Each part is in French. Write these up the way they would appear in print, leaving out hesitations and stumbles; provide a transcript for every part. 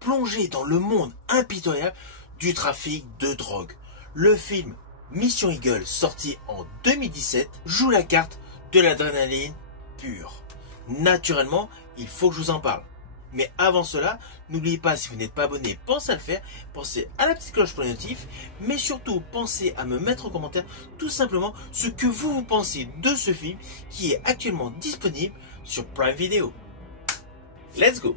plonger dans le monde impitoyable du trafic de drogue. Le film Mission Eagle, sorti en 2017, joue la carte de l'adrénaline pure. Naturellement, il faut que je vous en parle. Mais avant cela, n'oubliez pas, si vous n'êtes pas abonné, pensez à le faire, pensez à la petite cloche pour les notifs, mais surtout pensez à me mettre en commentaire tout simplement ce que vous pensez de ce film qui est actuellement disponible sur Prime Video. Let's go!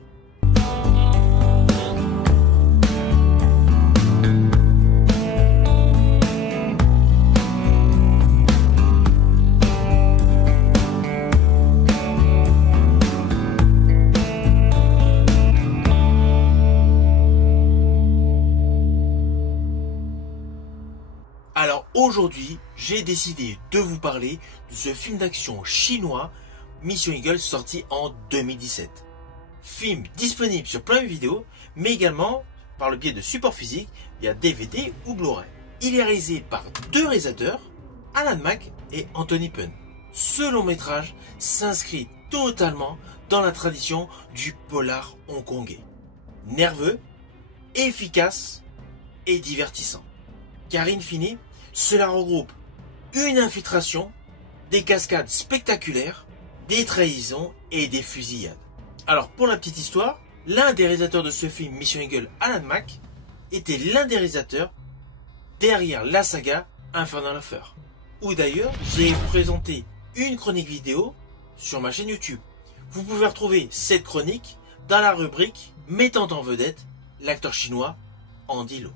Alors aujourd'hui, j'ai décidé de vous parler de ce film d'action chinois Mission Eagle, sorti en 2017. Film disponible sur Prime Video, mais également par le biais de support physique via DVD ou Blu-ray. Il est réalisé par deux réalisateurs, Alan Mak et Anthony Phun. Ce long métrage s'inscrit totalement dans la tradition du polar hongkongais. Nerveux, efficace et divertissant. Car in fine, cela regroupe une infiltration, des cascades spectaculaires, des trahisons et des fusillades. Alors pour la petite histoire, l'un des réalisateurs de ce film Mission Eagle, Alan Mak, était l'un des réalisateurs derrière la saga Infernal Affair, où d'ailleurs j'ai présenté une chronique vidéo sur ma chaîne YouTube. Vous pouvez retrouver cette chronique dans la rubrique mettant en vedette l'acteur chinois Andy Lau.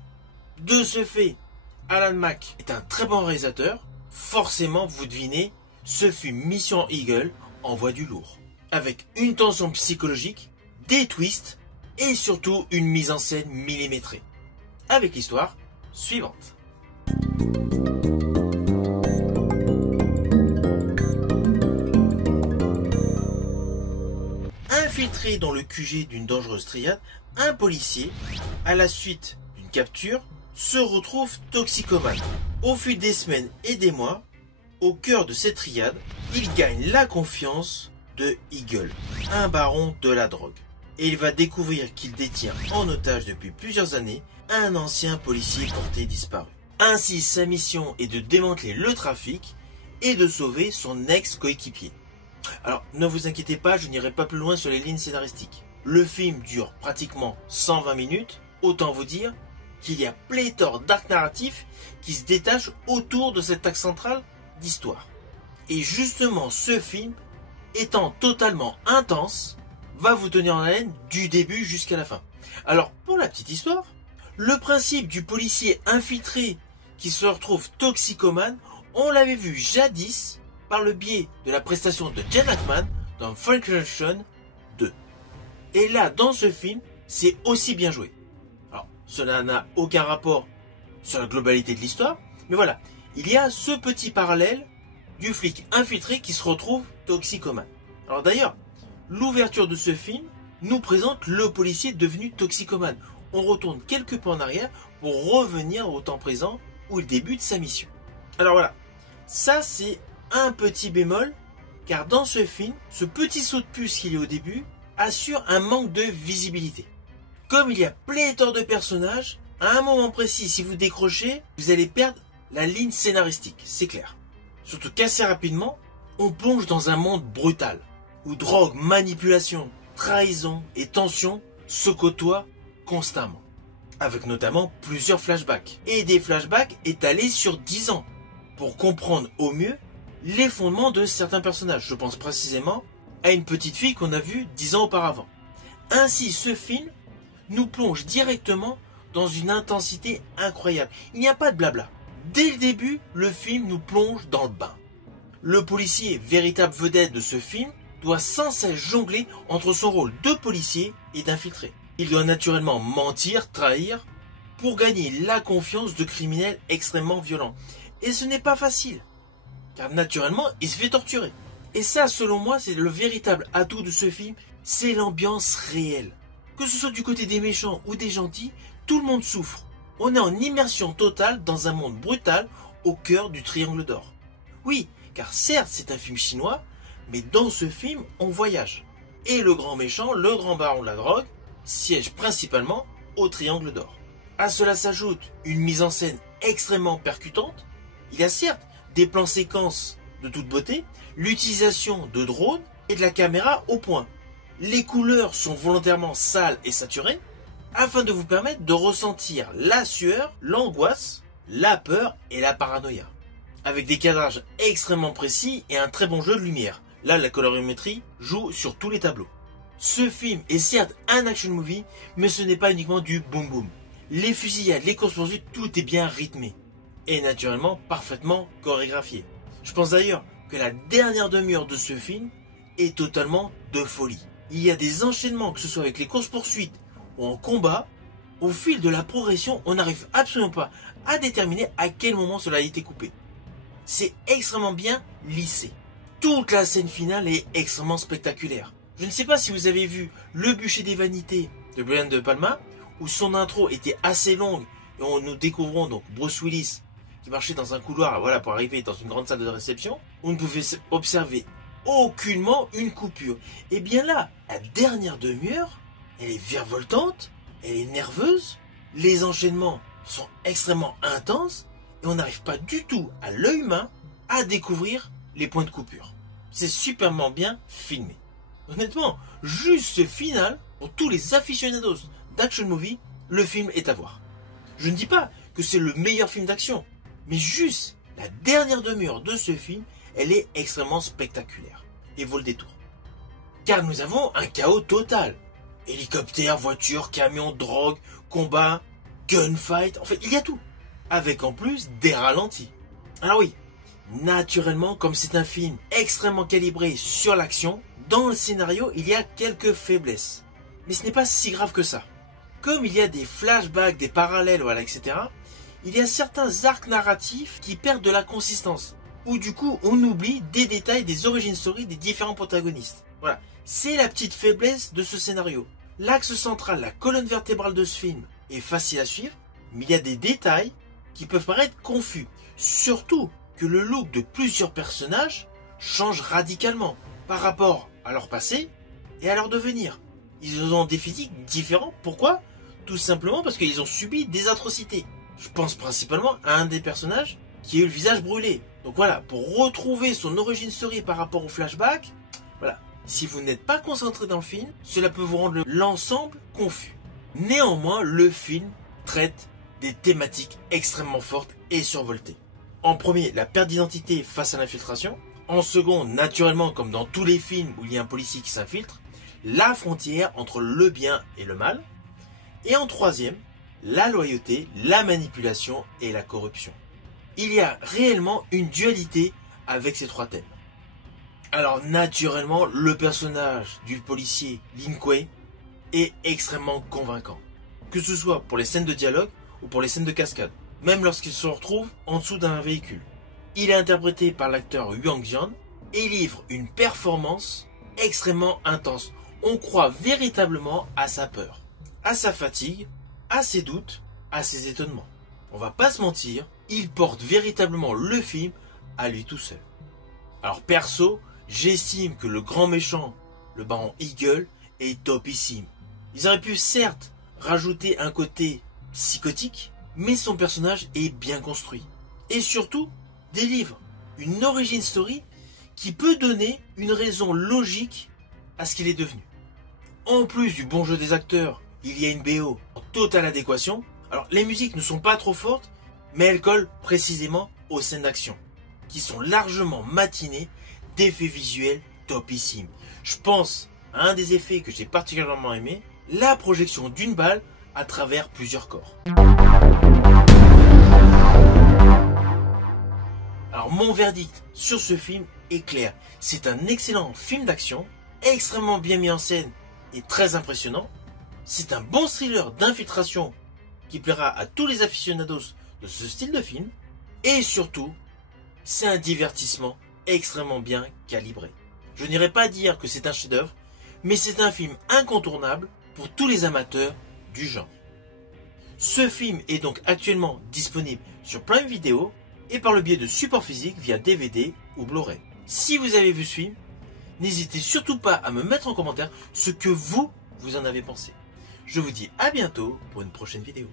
De ce fait, Alan Mak est un très bon réalisateur. Forcément, vous devinez, ce film Mission Eagle envoie du lourd. Avec une tension psychologique, des twists et surtout une mise en scène millimétrée. Avec l'histoire suivante. Infiltré dans le QG d'une dangereuse triade, un policier, à la suite d'une capture, se retrouve toxicomane. Au fil des semaines et des mois, au cœur de cette triade, il gagne la confiance de Eagle, un baron de la drogue. Et il va découvrir qu'il détient en otage depuis plusieurs années un ancien policier porté disparu. Ainsi, sa mission est de démanteler le trafic et de sauver son ex-coéquipier. Alors, ne vous inquiétez pas, je n'irai pas plus loin sur les lignes scénaristiques. Le film dure pratiquement 120 minutes, autant vous dire qu'il y a pléthore d'arcs narratifs qui se détachent autour de cet axe central d'histoire. Et justement, ce film, étant totalement intense, va vous tenir en haleine du début jusqu'à la fin. Alors, pour la petite histoire, le principe du policier infiltré qui se retrouve toxicomane, on l'avait vu jadis par le biais de la prestation de Gene Hackman dans Frankenstein 2. Et là, dans ce film, c'est aussi bien joué. Alors, cela n'a aucun rapport sur la globalité de l'histoire, mais voilà, il y a ce petit parallèle du flic infiltré qui se retrouve toxicomane. Alors d'ailleurs, l'ouverture de ce film nous présente le policier devenu toxicomane. On retourne quelques pas en arrière pour revenir au temps présent où il débute sa mission. Alors voilà, ça c'est un petit bémol, car dans ce film, ce petit saut de puce qu'il y a au début assure un manque de visibilité. Comme il y a pléthore de personnages, à un moment précis, si vous décrochez, vous allez perdre la ligne scénaristique, c'est clair. Surtout qu'assez rapidement, on plonge dans un monde brutal, où drogue, manipulation, trahison et tension se côtoient constamment. Avec notamment plusieurs flashbacks, et des flashbacks étalés sur 10 ans, pour comprendre au mieux les fondements de certains personnages. Je pense précisément à une petite fille qu'on a vue 10 ans auparavant. Ainsi, ce film nous plonge directement dans une intensité incroyable. Il n'y a pas de blabla. Dès le début, le film nous plonge dans le bain. Le policier, véritable vedette de ce film, doit sans cesse jongler entre son rôle de policier et d'infiltré. Il doit naturellement mentir, trahir, pour gagner la confiance de criminels extrêmement violents. Et ce n'est pas facile, car naturellement, il se fait torturer. Et ça, selon moi, c'est le véritable atout de ce film, c'est l'ambiance réelle. Que ce soit du côté des méchants ou des gentils, tout le monde souffre. On est en immersion totale dans un monde brutal au cœur du Triangle d'Or. Oui, car certes c'est un film chinois, mais dans ce film on voyage. Et le grand méchant, le grand baron de la drogue, siège principalement au Triangle d'Or. À cela s'ajoute une mise en scène extrêmement percutante. Il y a certes des plans séquences de toute beauté, l'utilisation de drones et de la caméra au point. Les couleurs sont volontairement sales et saturées afin de vous permettre de ressentir la sueur, l'angoisse, la peur et la paranoïa. Avec des cadrages extrêmement précis et un très bon jeu de lumière. Là, la colorimétrie joue sur tous les tableaux. Ce film est certes un action movie, mais ce n'est pas uniquement du boom boom. Les fusillades, les courses-poursuites, tout est bien rythmé. Et naturellement parfaitement chorégraphié. Je pense d'ailleurs que la dernière demi-heure de ce film est totalement de folie. Il y a des enchaînements, que ce soit avec les courses-poursuites ou en combat. Au fil de la progression, on n'arrive absolument pas à déterminer à quel moment cela a été coupé. C'est extrêmement bien lissé. Toute la scène finale est extrêmement spectaculaire. Je ne sais pas si vous avez vu Le bûcher des vanités de Brian De Palma, où son intro était assez longue et où nous découvrons donc Bruce Willis qui marchait dans un couloir, voilà, pour arriver dans une grande salle de réception, où on ne pouvait observer aucunement une coupure. Et bien là, la dernière demi-heure, elle est virevoltante, elle est nerveuse, les enchaînements sont extrêmement intenses et on n'arrive pas du tout à l'œil humain à découvrir les points de coupure. C'est superment bien filmé. Honnêtement, juste ce final, pour tous les aficionados d'action movie, le film est à voir. Je ne dis pas que c'est le meilleur film d'action, mais juste la dernière demi-heure de ce film, elle est extrêmement spectaculaire et vaut le détour. Car nous avons un chaos total. Hélicoptères, voitures, camions, drogue, combat, gunfight, en fait, il y a tout. Avec en plus des ralentis. Alors oui, naturellement, comme c'est un film extrêmement calibré sur l'action, dans le scénario, il y a quelques faiblesses. Mais ce n'est pas si grave que ça. Comme il y a des flashbacks, des parallèles, voilà, etc., il y a certains arcs narratifs qui perdent de la consistance. Ou du coup, on oublie des détails des origin story des différents protagonistes. Voilà, c'est la petite faiblesse de ce scénario. L'axe central, la colonne vertébrale de ce film est facile à suivre, mais il y a des détails qui peuvent paraître confus. Surtout que le look de plusieurs personnages change radicalement par rapport à leur passé et à leur devenir. Ils ont des physiques différents. Pourquoi? Tout simplement parce qu'ils ont subi des atrocités. Je pense principalement à un des personnages qui a eu le visage brûlé. Donc voilà, pour retrouver son origin story par rapport au flashback, voilà. Si vous n'êtes pas concentré dans le film, cela peut vous rendre l'ensemble confus. Néanmoins, le film traite des thématiques extrêmement fortes et survoltées. En premier, la perte d'identité face à l'infiltration. En second, naturellement, comme dans tous les films où il y a un policier qui s'infiltre, la frontière entre le bien et le mal. Et en troisième, la loyauté, la manipulation et la corruption. Il y a réellement une dualité avec ces trois thèmes. Alors naturellement, le personnage du policier Lin Kuei est extrêmement convaincant. Que ce soit pour les scènes de dialogue ou pour les scènes de cascade. Même lorsqu'il se retrouve en dessous d'un véhicule. Il est interprété par l'acteur Wang Jian et livre une performance extrêmement intense. On croit véritablement à sa peur, à sa fatigue, à ses doutes, à ses étonnements. On va pas se mentir, il porte véritablement le film à lui tout seul. Alors perso, j'estime que le grand méchant, le baron Eagle, est topissime. Ils auraient pu certes rajouter un côté psychotique, mais son personnage est bien construit. Et surtout, délivre une origin story qui peut donner une raison logique à ce qu'il est devenu. En plus du bon jeu des acteurs, il y a une BO en totale adéquation. Alors les musiques ne sont pas trop fortes, mais elles collent précisément aux scènes d'action, qui sont largement matinées d'effets visuels topissimes. Je pense à un des effets que j'ai particulièrement aimé, la projection d'une balle à travers plusieurs corps. Alors mon verdict sur ce film est clair. C'est un excellent film d'action, extrêmement bien mis en scène et très impressionnant. C'est un bon thriller d'infiltration qui plaira à tous les aficionados de ce style de film. Et surtout, c'est un divertissement extrêmement bien calibré. Je n'irai pas dire que c'est un chef-d'œuvre, mais c'est un film incontournable pour tous les amateurs du genre. Ce film est donc actuellement disponible sur Prime Video et par le biais de support physique via DVD ou Blu-ray. Si vous avez vu ce film, n'hésitez surtout pas à me mettre en commentaire ce que vous en avez pensé. Je vous dis à bientôt pour une prochaine vidéo.